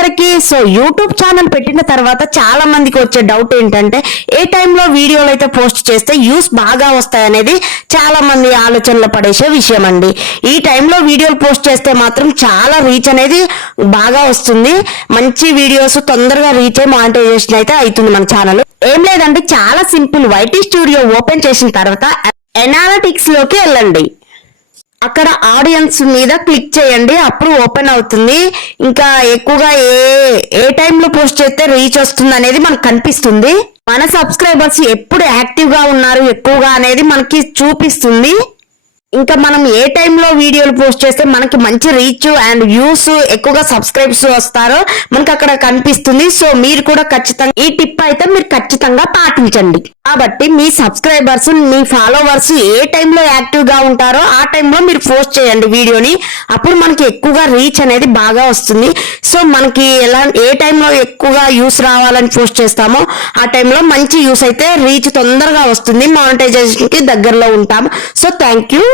అందరికీ so YouTube channel పెట్టిన తర్వాత చాలా మందికి వచ్చే డౌట్ ఏంటంటే ఏ టైంలో వీడియోలు అయితే పోస్ట్ చేస్తే వ్యూస్ బాగా వస్తాయనేది చాలా మంది ఆలోచనలో పడేసే విషయం అండి. ఈ టైంలో వీడియోలు పోస్ట్ చేస్తే మాత్రం చాలా రీచ్ అనేది బాగా వస్తుంది. మంచి వీడియోస్ తొందరగా రీచ్ అయ్యి మానిటైజేషన్ అయితే అవుతుంది మన ఛానల్. ఏం లేదండి, చాలా సింపుల్. వైటీ స్టూడియో ఓపెన్ చేసిన తర్వాత ఎనాలిటిక్స్ లోకి వెళ్ళండి. అక్కడ ఆడియన్స్ మీద క్లిక్ చేయండి, అప్పుడు ఓపెన్ అవుతుంది. ఇంకా ఎక్కువగా ఏ టైంలో పోస్ట్ చేస్తే రీచ్ వస్తుంది అనేది మనకు కనిపిస్తుంది. మన సబ్స్క్రైబర్స్ ఎప్పుడు యాక్టివ్ గా ఉన్నారు ఎక్కువగా అనేది మనకి చూపిస్తుంది. ఇంకా మనం ఏ టైంలో వీడియోలు పోస్ట్ చేస్తే మనకి మంచి రీచ్ అండ్ వ్యూస్ ఎక్కువగా సబ్స్క్రైబ్స్ వస్తారో మనకి అక్కడ కనిపిస్తుంది. సో మీరు కూడా ఖచ్చితంగా ఈ టిప్ అయితే మీరు ఖచ్చితంగా పాటించండి. కాబట్టి మీ సబ్స్క్రైబర్స్ మీ ఫాలోవర్స్ ఏ టైంలో యాక్టివ్ గా ఉంటారో ఆ టైంలో మీరు పోస్ట్ చేయండి వీడియోని. అప్పుడు మనకి ఎక్కువగా రీచ్ అనేది బాగా వస్తుంది. సో మనకి ఏ టైంలో ఎక్కువగా యూస్ రావాలని పోస్ట్ చేస్తామో ఆ టైంలో మంచి యూస్ అయితే రీచ్ తొందరగా వస్తుంది. మానిటైజేషన్ కి దగ్గరలో ఉంటాము. So thank you.